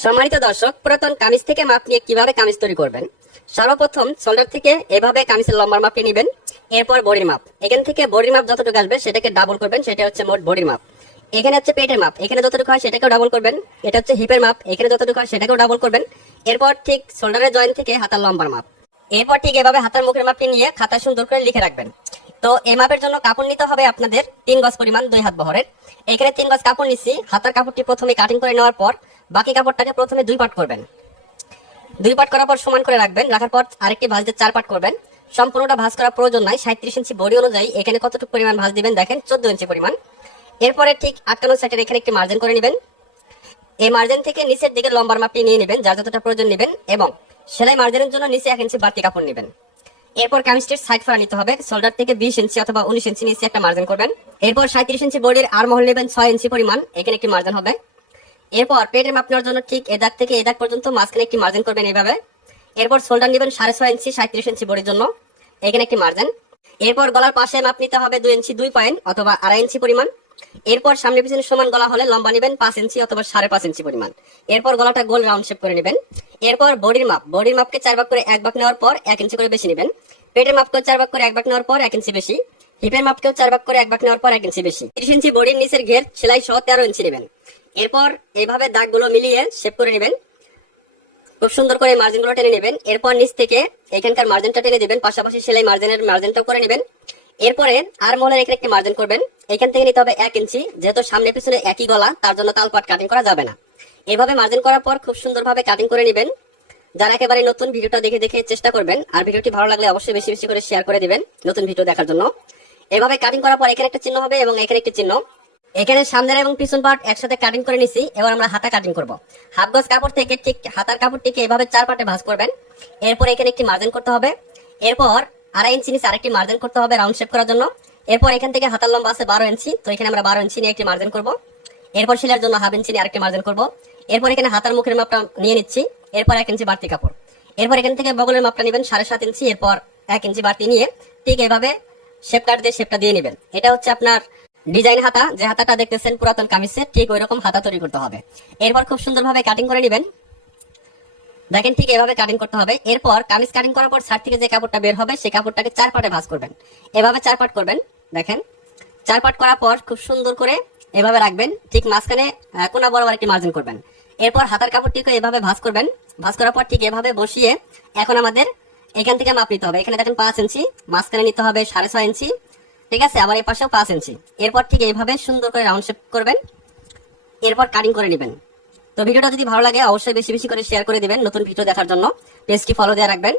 সম্মানিত দর্শক, পুরাতন কামিজ থেকে মাপ নিয়ে কিভাবে কামিজ তৈরি করবেন। সর্বপ্রথম শোল্ডার থেকে এভাবে কামিজের লম্বার মাপটি নেবেন। এরপর বডির মাপ, এখান থেকে বডির মাপ যতটুকু আসবে সেটাকে ডাবল করবেন, সেটা হচ্ছে মোট বডির মাপ। এখানে হচ্ছে পেটের মাপ, এখানে যতটুকু হয় সেটাকেও ডাবল করবেন। এটা হচ্ছে হিপের মাপ, এখানে যতটুকু হয় সেটাকেও ডাবল করবেন। এরপর ঠিক শোল্ডারের জয়েন্ট থেকে হাতার লম্বার মাপ। এরপর ঠিক এভাবে হাতার মুখের মাপটি নিয়ে খাতায় সুন্দর করে লিখে রাখবেন। তো এই মাপের জন্য কাপড় নিতে হবে আপনাদের 3 গজ পরিমাণ 2 হাত বহরের। এখানে 3 গজ কাপড় নিচ্ছি। হাতার কাপড়টি প্রথমে কাটিং করে নেওয়ার পর বাকি কাপড়টাকে প্রথমে 2 পার্ট করবেন। 2 পার্ট করার পর সমান করে রাখবেন। রাখার পর আরেকটি ভাঁজ দিয়ে 4 পার্ট করবেন। সম্পূর্ণটা ভাঁজ করার প্রয়োজন নাই। 37 ইঞ্চি বডি অনুযায়ী এখানে কতটুকু পরিমাণ ভাঁজ দিবেন দেখেন, 14 ইঞ্চি পরিমাণ। এরপরে ঠিক আটকানো সাইডের এখানে একটি মার্জিন করে নেবেন। এই মার্জিন থেকে নিচের দিকে লম্বার মাপটি নিয়ে নেবেন, যার যতটা প্রয়োজন নেবেন, এবং সেলাই মার্জিনের জন্য নিচে 1 ইঞ্চি বাড়তি কাপড় নেবেন। এরপর কামিজটির সাইড ফোড়া নিতে হবে। শোল্ডার থেকে 20 ইঞ্চি অথবা 19 ইঞ্চি নিচে একটা মার্জিন করবেন। এরপর 37 ইঞ্চি বডির আর্মহোল নেবেন 6 ইঞ্চি পরিমাণ, এখানে একটি মার্জিন হবে। এরপর পেটের মাপ নেওয়ার জন্য ঠিক এই দাগ থেকে এই দাগ পর্যন্ত মাঝখানে একটি মার্জিন করবেন এইভাবে। এরপর শোল্ডার নেবেন 6.5 ইঞ্চি 37 ইঞ্চি বডির জন্য, এখানে একটি মার্জিন। এরপর গলার পাশে মাপ নিতে হবে 2 ইঞ্চি 2 পয়েন্ট অথবা 2.5 ইঞ্চি পরিমাণ। এরপর সামনে পিছনে সমান গলা হলে লম্বা নেবেন 5 ইঞ্চি অথবা 5.5 ইঞ্চি পরিমাণ। এরপর গলাটা গোল রাউন্ড শেপ করে নেবেন। এরপর বডির মাপকে 4 ভাগ করে 1 ভাগ নেওয়ার পর 1 ইঞ্চি করে বেশি নেবেন। পেটের মাপকেও 4 ভাগ করে 1 ভাগ নেওয়ার পর 1 ইঞ্চি বেশি। হিপের মাপকেও 4 ভাগ করে 1 ভাগ নেওয়ার পর 1 ইঞ্চি বেশি। 30 ইঞ্চি বডির নিচের ঘের সেলাই সহ 13 ইঞ্চি নেবেন। এরপর এইভাবে দাগগুলো মিলিয়ে শেপ করে নেবেন। খুব সুন্দর করে মার্জিনগুলো টেনে নেবেন। এরপর নিচ থেকে এখানকার মার্জিনটা টেনে দিবেন, পাশাপাশি সেলাই মার্জিনটাও করে নেবেন। এরপরে আর্মহোলের এখানে একটি মার্জিন করবেন। এখান থেকে নিতে হবে 1 ইঞ্চি, যেহেতু সামনে পিছনে একই গলা তার জন্য তালপাট কাটিং করা যাবে না। এভাবে মার্জিন করার পর খুব সুন্দরভাবে কাটিং করে নেবেন। যারা একেবারে নতুন, ভিডিওটা দেখে দেখে চেষ্টা করবেন। আর ভিডিওটি ভালো লাগলে অবশ্যই বেশি বেশি করে শেয়ার করে দিবেন নতুন ভিডিও দেখার জন্য। এভাবে কাটিং করার পর এখানে একটা চিহ্ন হবে এবং এখানে একটি চিহ্ন। এখানে সামনের এবং পিছন পার্ট একসাথে কাটিং করে নিছি। এবার আমরা হাতা কাটিং করব। হাফ গজ কাপড় থেকে ঠিক হাতার কাপড়টিকে এভাবে 4 পার্টে ভাঁজ করবেন। এরপর এখানে একটি মার্জিন করতে হবে। এরপর 2.5 ইঞ্চি নিচে আরেকটি মার্জিন করতে হবে রাউন্ড শেপ করার জন্য। এরপর এখান থেকে হাতার লম্বা আছে 12 ইঞ্চি, তো এখানে আমরা 12 ইঞ্চি নিয়ে একটি মার্জিন করব। এরপর সেলাইয়ের জন্য 1/2 ইঞ্চি নিয়ে আরেকটি মার্জিন করব। এরপর এখানে হাতার মুখের মাপটা নিয়ে নিচ্ছি। এরপর 1 ইঞ্চি বাড়তি কাপড়। এরপর এখান থেকে বগলের মাপটা নেবেন 7.5 ইঞ্চি। এরপর 1 ইঞ্চি বাড়তি নিয়ে ঠিক এভাবে শেপ কাট দিয়ে শেপটা দিয়ে নেবেন। এটা হচ্ছে আপনার ডিজাইন হাতা, যে হাতাটা দেখতেছেন পুরাতন কামিজের, ঠিক ওই রকম হাতা তৈরি করতে হবে। এরপর খুব সুন্দরভাবে কাটিং করে নেবেন। দেখেন ঠিক এভাবে কাটিং করতে হবে। এরপর কামিজ কাটিং করার পর সাইড থেকে যে কাপড়টা বের হবে সেই কাপড়টাকে 4 পার্টে ভাঁজ করবেন। এভাবে 4 পার্ট করবেন। দেখেন 4 পার্ট করার পর খুব সুন্দর করে এভাবে রাখবেন। ঠিক মাঝখানে কোনা বরাবর একটি মার্জিন করবেন। এরপর হাতার কাপড়টিকে এভাবে ভাঁজ করবেন। ভাঁজ করার পর ঠিক এভাবে বসিয়ে এখন আমাদের এখান থেকে মাপ নিতে হবে। এখানে দেখেন 5 ইঞ্চি, মাঝখানে নিতে হবে 6.5 ইঞ্চি, ঠিক আছে। আবার এই পাশেও 5 ইঞ্চি। এরপর ঠিক এইভাবে সুন্দর করে রাউন্ড শেপ করবেন। এরপর কাটিং করে নেবেন। তো ভিডিওটা যদি ভালো লাগে অবশ্যই বেশি বেশি করে শেয়ার করে দিবেন নতুন ভিডিও দেখার জন্য। পেজটি ফলো দিয়ে রাখবেন।